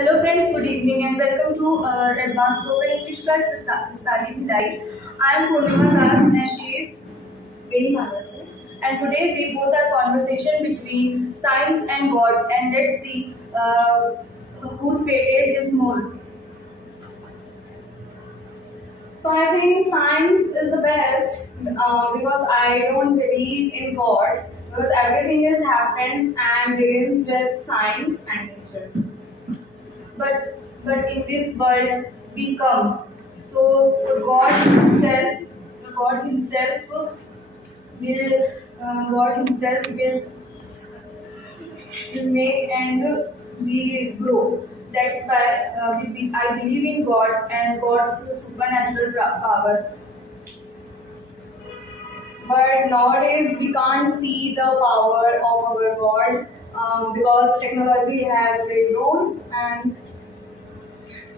Hello friends, good evening and welcome to Advanced Spoken English class Risali Bhilai. I am Purnima Das and she is Veni Manas. And today we both are conversation between science and God, and let's see whose weightage is more. So I think science is the best because I don't believe in God because everything is happens and begins with science and nature. But in this world we come. So the God Himself will make and we grow. That's why I believe in God and God's supernatural power. But nowadays we can't see the power of our God because technology has really grown and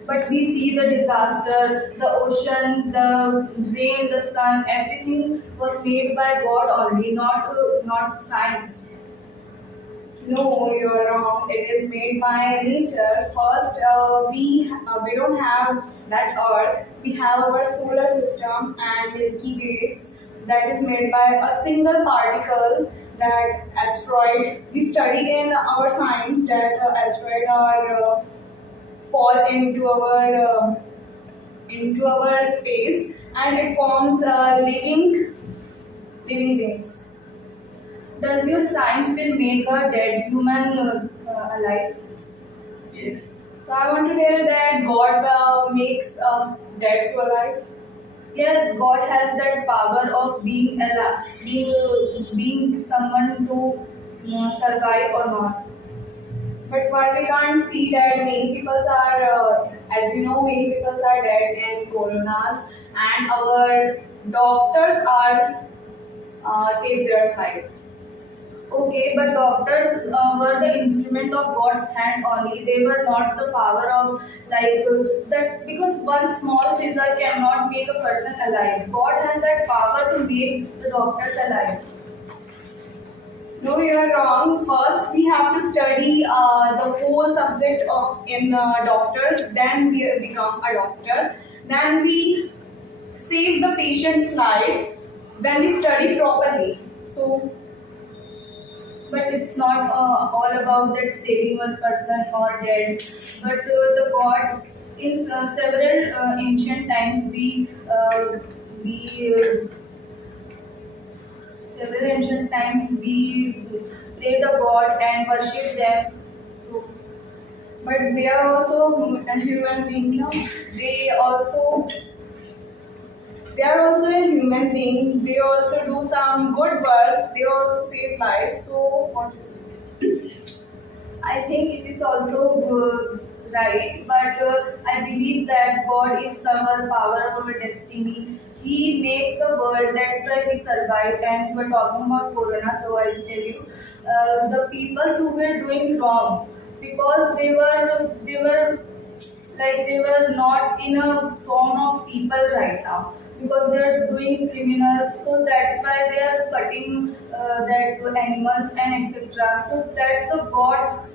but we see the disaster, the ocean, the rain, the sun, everything was made by God only, not science. No, you're wrong. It is made by nature. First, we don't have that Earth. We have our solar system and Milky Ways that is made by a single particle. That asteroid. We study in our science that asteroid are fall into our space and it forms living things. Does your science will make a dead human alive? Yes. So I want to tell that God makes dead to alive. Yes, God has that power of being alive, being someone to survive or not. But why we can't see that many people are, as you know, many people are dead in coronas, and our doctors are save their side. Okay, but doctors were the instrument of God's hand only. They were not the power of that because one small scissor cannot make a person alive. God has that power to make the doctors alive. No, you are wrong. First, we have to study the whole subject of in doctors. Then we become a doctor. Then we save the patient's life when we study properly. So, but it's not all about that saving one person or dead. But the God in several ancient times we several ancient times we pray the God and worship them. So, but they are also a human being. No? They also they are also a human being. They also do some good works. They also save lives. So what? I think it is also good, right, but I believe that God is our power, our destiny. He makes the world. That's why we survive. And we were talking about Corona, so I'll tell you, the people who were doing wrong because they were not in a form of people right now because they are doing criminals, so that's why they are cutting that to animals and etc. So that's the god's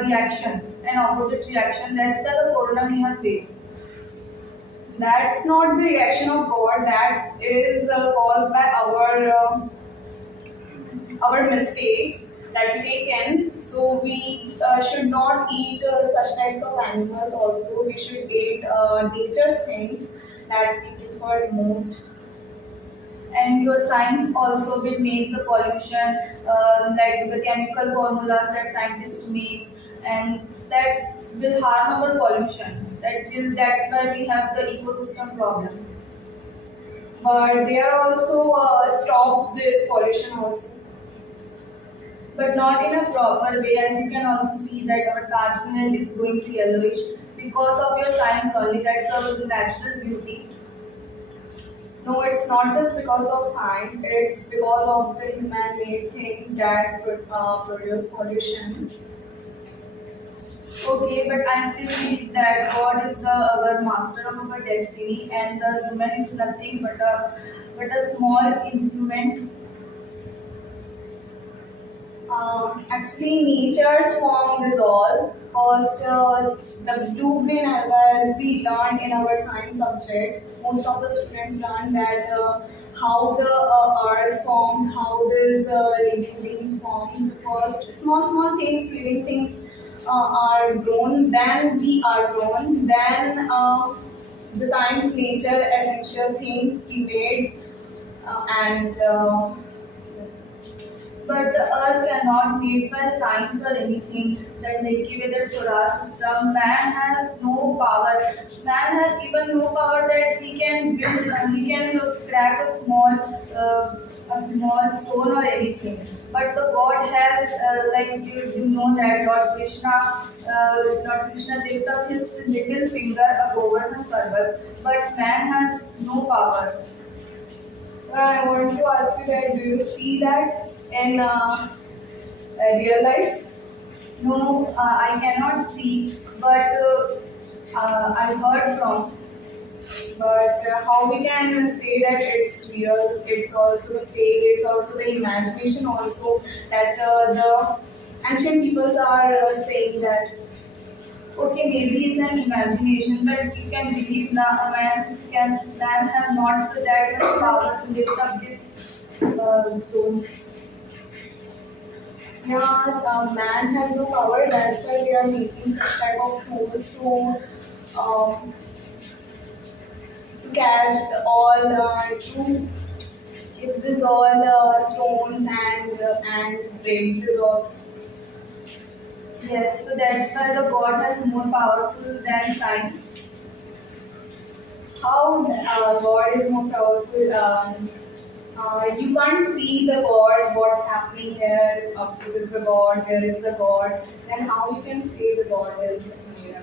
reaction, an opposite reaction. That's why the corona we have faced. That's not the reaction of God. That is caused by our mistakes that we taken. So we should not eat such types of animals. Also, we should eat nature's things that we prefer most. And your science also will make the pollution, like the chemical formulas that scientists makes, and that will harm our pollution. That's why we have the ecosystem problem. But they are also stop this pollution also, but not in a proper way. As you can also see that our Taj Mahal is going to yellowish because of your science only. That's our natural beauty. No, it's not just because of science. It's because of the human-made things that produce pollution. Okay, but I still believe that God is our master of our destiny, and the human is nothing but a small instrument Actually, nature's form is all. First, the blue-green alga, as we learned in our science subject, most of the students learned that how the earth forms, how these living beings form. First, small things, living things are grown, then we are grown, then the science, nature, essential things we made, and but the earth cannot made by science or anything. That Milky Way, the solar system, man has no power. Man has even no power that he can crack a small stone or anything. But the God has, like you know that Lord Krishna lifted up his little finger over the Parvat, but man has no power. So I want to ask you that do you see that in real life? No, I cannot see, but I heard from. But how we can say that it's real? It's also the fake. It's also the imagination. Also that the ancient peoples are saying that okay, maybe it's an imagination, but you can believe now man have not that much power to lift up this stone. Yeah, man has no power. That's why we are making such type of tools um, to catch all to if this all stones and break this all. Yes, so that's why the God has more powerful than science. How God is more powerful? You can't see the God, what's happening here. This is the God, there is the God. Then how you can say the God is here?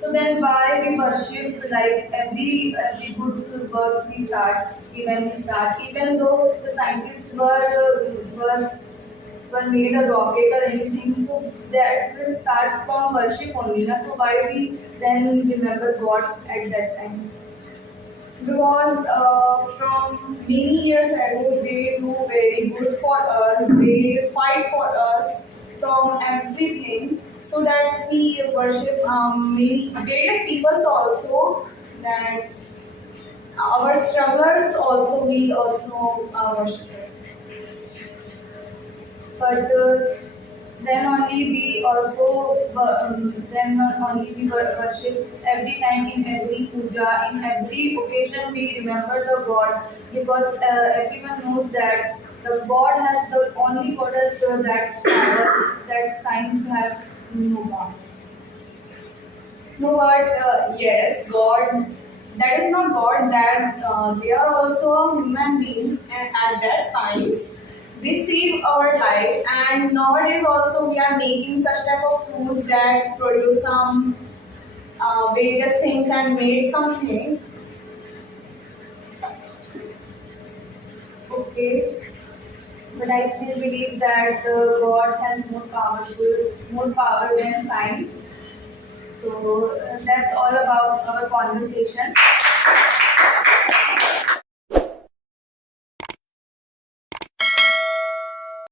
So then why we worship like every good works we start, even though the scientists were made a rocket or anything, so that will start from worship only. Na? So why we then remember God at that time? Because from many years ago they do very good for us, they fight for us from everything so that we worship many various peoples also, that our strugglers also we also worship it. But then only we also then only we worship every time in every puja, in every occasion we remember the God, because everyone knows that the God has the only God has that power that science has no God. No, but yes, God. That is not God. That they are also human beings, and at that times they save our lives. And nowadays also we are making such type of tools that produce some various things and made some things. Okay, but I still believe that God has more power than science. So that's all about our conversation.